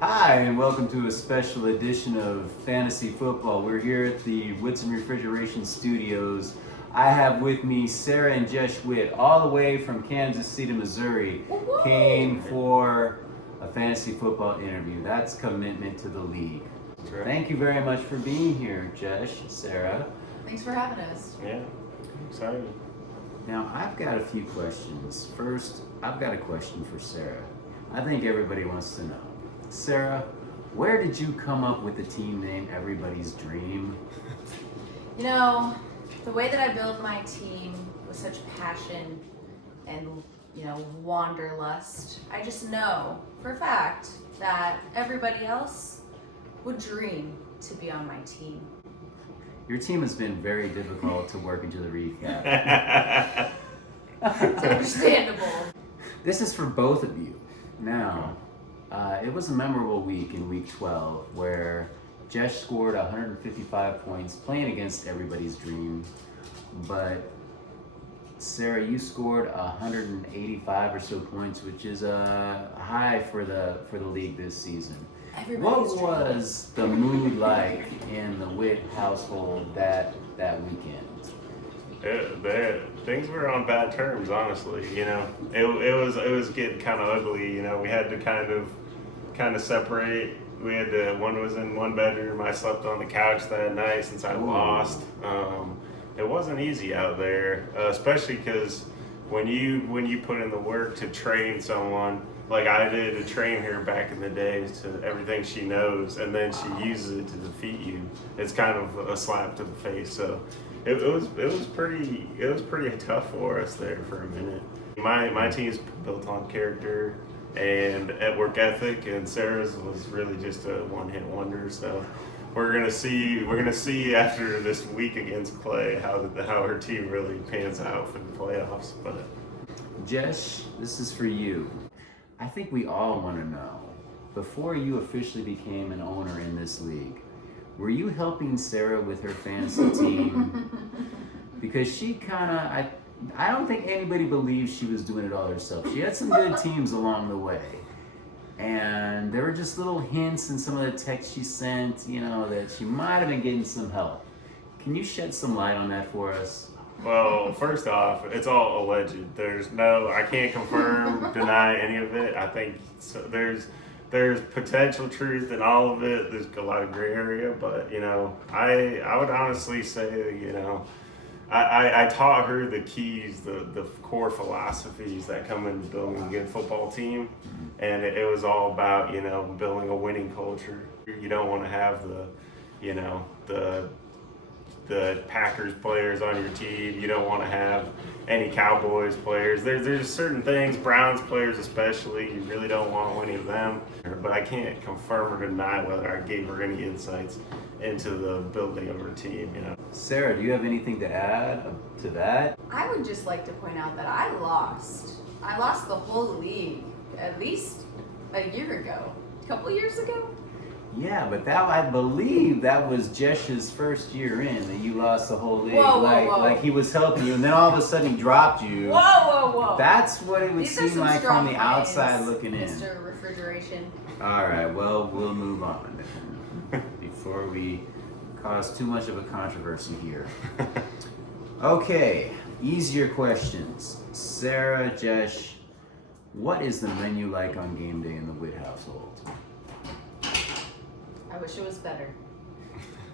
Hi, and welcome to a special edition of Fantasy Football. We're here at the Wits and Refrigeration Studios. I have with me Sarah and Jesh Witt, all the way from Kansas City, Missouri, came for a fantasy football interview. That's commitment to the league. Right. Thank you very much for being here, Jesh, Sarah. Thanks for having us. Yeah, excited. Now, I've got a few questions. First, I've got a question for Sarah. I think everybody wants to know. Sarah, where did you come up with the team name Everybody's Dream? You know, the way that I build my team with such passion and, wanderlust, I just know for a fact that everybody else would dream to be on my team. Your team has been very difficult to work into the recap. It's understandable. This is for both of you. Now, it was a memorable week in week 12 where Jesh scored 155 points playing against Everybody's Dream, but Sarah, you scored 185 or so points, which is a high for the league this season. What was the mood like in the Witt household that weekend? Things were on bad terms, honestly. It was getting kind of ugly. We had to kind of separate. One was in one bedroom. I slept on the couch that night since I lost. It wasn't easy out there, especially because when you put in the work to train someone, like I did to train her back in the days to everything she knows, and then she uses it to defeat you. It's kind of a slap to the face. So it was pretty tough for us there for a minute. My team's built on character and at work ethic, and Sarah's was really just a one-hit wonder. So we're gonna see after this week against Clay how her team really pans out for the playoffs. But Jesh, this is for you. I think we all want to know, before you officially became an owner in this league, were you helping Sarah with her fantasy team? Because she I don't think anybody believes she was doing it all herself. She had some good teams along the way. And there were just little hints in some of the texts she sent, that she might have been getting some help. Can you shed some light on that for us? well, first off, it's all alleged. I can't confirm, deny any of it. I think there's potential truth in all of it. There's a lot of gray area, but I would honestly say, I taught her the keys, the core philosophies that come into building a good football team, and it was all about building a winning culture. You don't want to have the Packers players on your team. You don't want to have any Cowboys players. There's certain things, Browns players especially, you really don't want any of them. But I can't confirm or deny whether I gave her any insights into the building of her team. Sarah, do you have anything to add to that? I would just like to point out that I lost. I lost the whole league at least a year ago. A couple years ago? Yeah, but I believe that was Jesh's first year in, that you lost the whole league. Whoa. Like he was helping you, and then all of a sudden he dropped you. Whoa. That's what it would These are seem some like strong from the outside claims, looking in. Mr. Refrigeration. All right, well, we'll move on before we cause too much of a controversy here. Okay, easier questions. Sarah, Jesh, what is the menu like on game day in the Witt household? I wish it was better.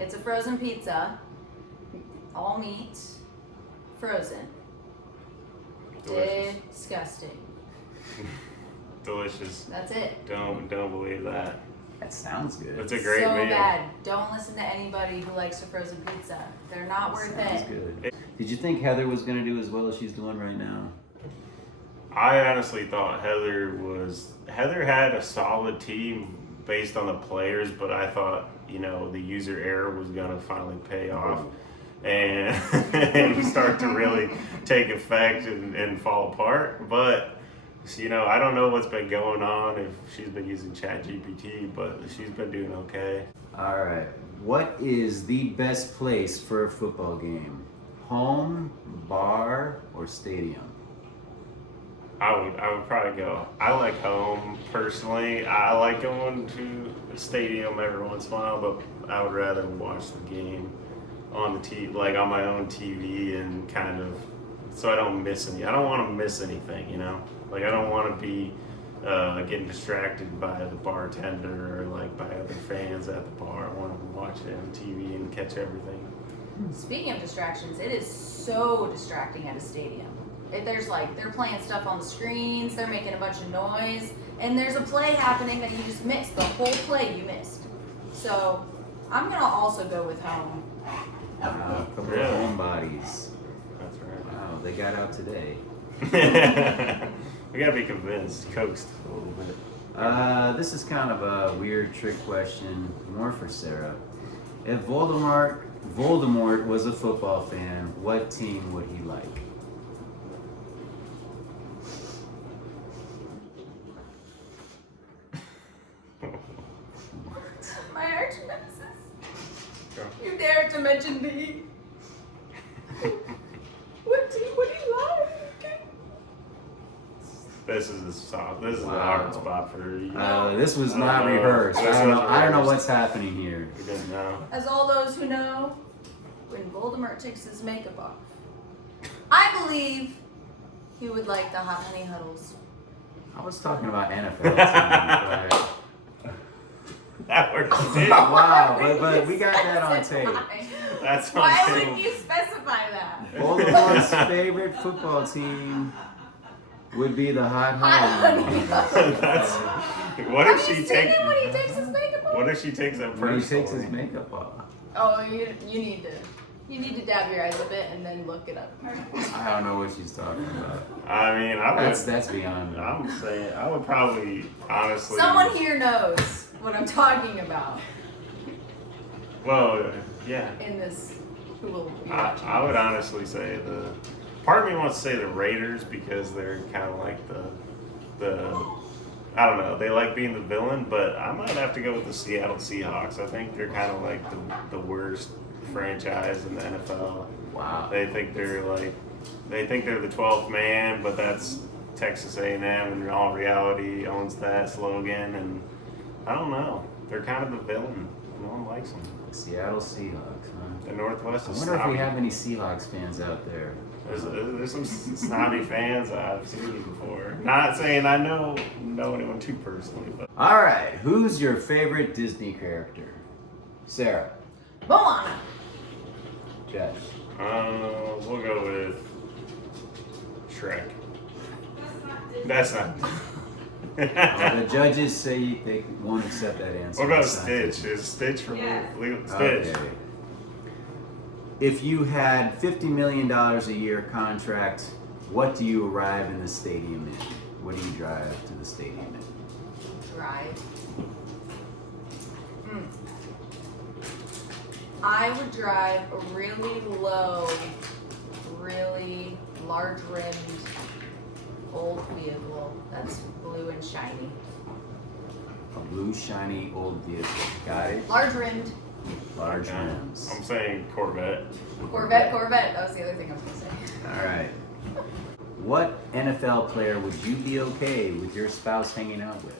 It's a frozen pizza, all meat, frozen. Delicious. Disgusting. Delicious. That's it. Don't believe that. That sounds good. It's a great so meal. bad. Don't listen to anybody who likes a frozen pizza. They're not worth Sounds it. good. Did you think Heather was going to do as well as she's doing right now? I honestly thought Heather had a solid team based on the players, but I thought, the user error was going to finally pay off and, and start to really take effect and fall apart. But, I don't know what's been going on, if she's been using ChatGPT, but she's been doing okay. All right. What is the best place for a football game? Home, bar, or stadium? I would probably go. I like home personally. I like going to the stadium every once in a while, but I would rather watch the game on the TV, like on my own TV, and kind of so I don't miss any. I don't want to miss anything, you know. Like I don't want to be getting distracted by the bartender or like by other fans at the bar. I want to watch it on TV and catch everything. Speaking of distractions, it is so distracting at a stadium. There's like, they're playing stuff on the screens, they're making a bunch of noise, and there's a play happening that you just missed. The whole play you missed. So I'm gonna also go with home. A couple Really? of homebodies. That's right. Wow, they got out today. We gotta be convinced, coaxed a little bit. This is kind of a weird trick question, more for Sarah. If Voldemort was a football fan, what team would he like? My arch nemesis. You dare to mention me? What team would he like? This is a soft. This is a Wow. hard spot for you. This was I not don't know. rehearsed. This I don't know. wasn't I don't know rehearsed. what's happening here. We didn't know. As all those who know, when Voldemort takes his makeup off, I believe he would like the hot honey huddles. I was talking about NFL teams, but That works too. wow, but we got that on tape. That's on Why tape. wouldn't you specify that? Voldemort's favorite football team would be the Hot Hot Honey. That's, what Have if you she seen takes? him when he takes his makeup off? What if she takes it When he personally? takes his makeup off. Oh, you need to dab your eyes a bit and then look it up. I don't know what she's talking about. I mean, I would. That's beyond me. I'm saying I would probably honestly. Someone here knows what I'm talking about Well, yeah. in this. Who will be I watching? would honestly say the. Part of me wants to say the Raiders because they're kind of like the. I don't know. They like being the villain, but I might have to go with the Seattle Seahawks. I think they're kind of like the worst franchise in the NFL. Wow. They think they're the 12th man, but that's Texas A&M, and in all reality owns that slogan. And I don't know. They're kind of the villain. No one likes them. The Seattle Seahawks, huh? The Northwest I is wonder if snobby. we have any Seahawks fans out there. There's some snobby fans I've seen before. Not saying I know anyone too personally, but All right, who's your favorite Disney character? Sarah. Moana. Jesh. we'll go with Shrek. That's not. The judges say they won't accept that answer. What about It's not Stitch? Disney. Is Stitch from Yes. Stitch? Okay. If you had $50 million a year contract, what do you arrive in the stadium in? What do you drive to the stadium in? Drive. I would drive a really low, really large rimmed old vehicle that's blue and shiny. A blue, shiny, old vehicle. Got it? Large rimmed. Large rims. I'm saying Corvette. Corvette. That was the other thing I was gonna say. All right. What NFL player would you be okay with your spouse hanging out with?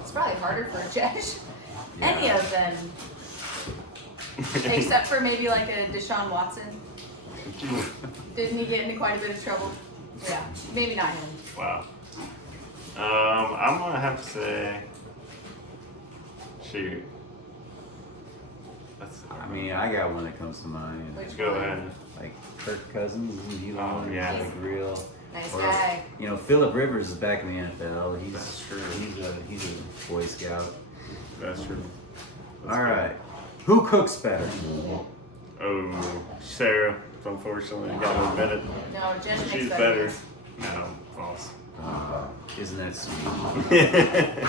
It's probably harder for Jesh. Yeah. Any of them. Except for maybe like a Deshaun Watson. Didn't he get into quite a bit of trouble? Yeah, maybe not him. Wow. I'm gonna have to say. Shoot. I mean, I got one that comes to mind. Which Go one? ahead. Like Kirk Cousins, he's Oh, yeah. like real. Nice Or, guy. You know, Philip Rivers is back in the NFL. That's true. He's a Boy Scout. That's true. All right. Who cooks better? Oh, Sarah. Unfortunately, I gotta admit it. No, Jesh makes She's better. better. No, false. Isn't that sweet?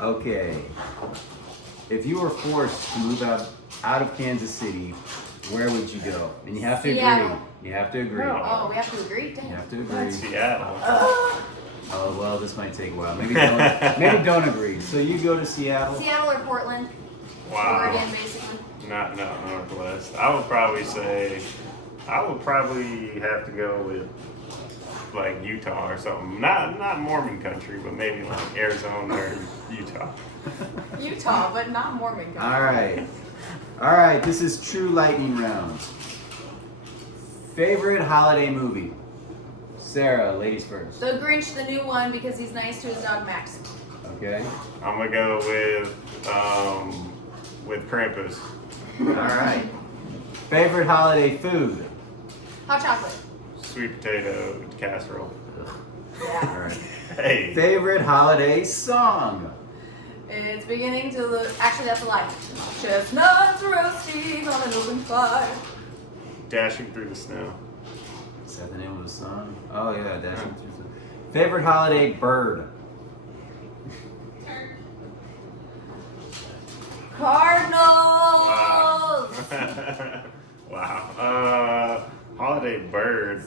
Okay. If you were forced to move out of Kansas City, where would you go? And you have to agree. Seattle. You have to agree. Oh, we have to agree? You Damn. have to agree. Seattle. Oh well, this might take a while. Maybe don't agree. So you go to Seattle. Seattle or Portland? Wow. Oregon, basically. Not Northwest. I would probably say I would probably have to go with like Utah or something. Not Mormon country, but maybe like Arizona or Utah. Utah, but not Mormon country. All right. This is true lightning round. Favorite holiday movie? Sarah, ladies first. The Grinch, the new one, because he's nice to his dog Max. Okay. I'm gonna go with Krampus. All right. Favorite holiday food? Hot chocolate. Sweet potato casserole. Yeah. All right. Hey. Favorite holiday song? It's beginning to look. Actually, that's a lie. Chestnuts roasting on an open fire. Dashing through the snow. Is that the name of the song? Oh yeah, Dashing Through the... Favorite holiday bird? Cardinals. Wow. Holiday bird.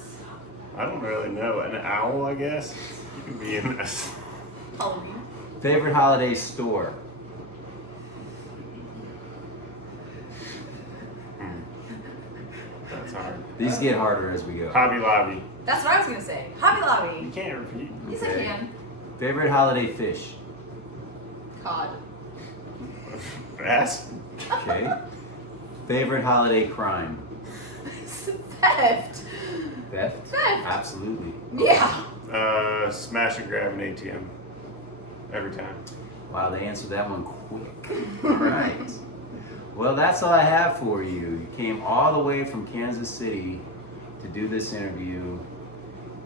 I don't really know. An owl, I guess. You can be in this. Halloween. Favorite holiday store? That's hard. These get harder as we go. Hobby Lobby. That's what I was gonna say. Hobby You Lobby. can't repeat. Yes, I Okay. can. Favorite holiday fish? Cod. Bass. Okay. Favorite holiday crime? Theft. Theft? Theft. Absolutely. Yeah. Smash and grab an ATM. Every time. Wow, they answered that one quick. All right. Well, that's all I have for you. You came all the way from Kansas City to do this interview.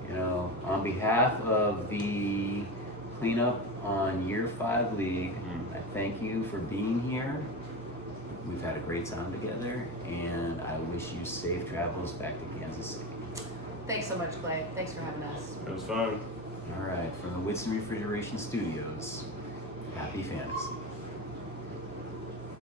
You know, on behalf of the cleanup on Year 5 League, I thank you for being here. We've had a great time together, and I wish you safe travels back to Kansas City. Thanks so much, Clay. Thanks for having us. It was fun. All right, from the Whitson Refrigeration Studios, happy fantasy.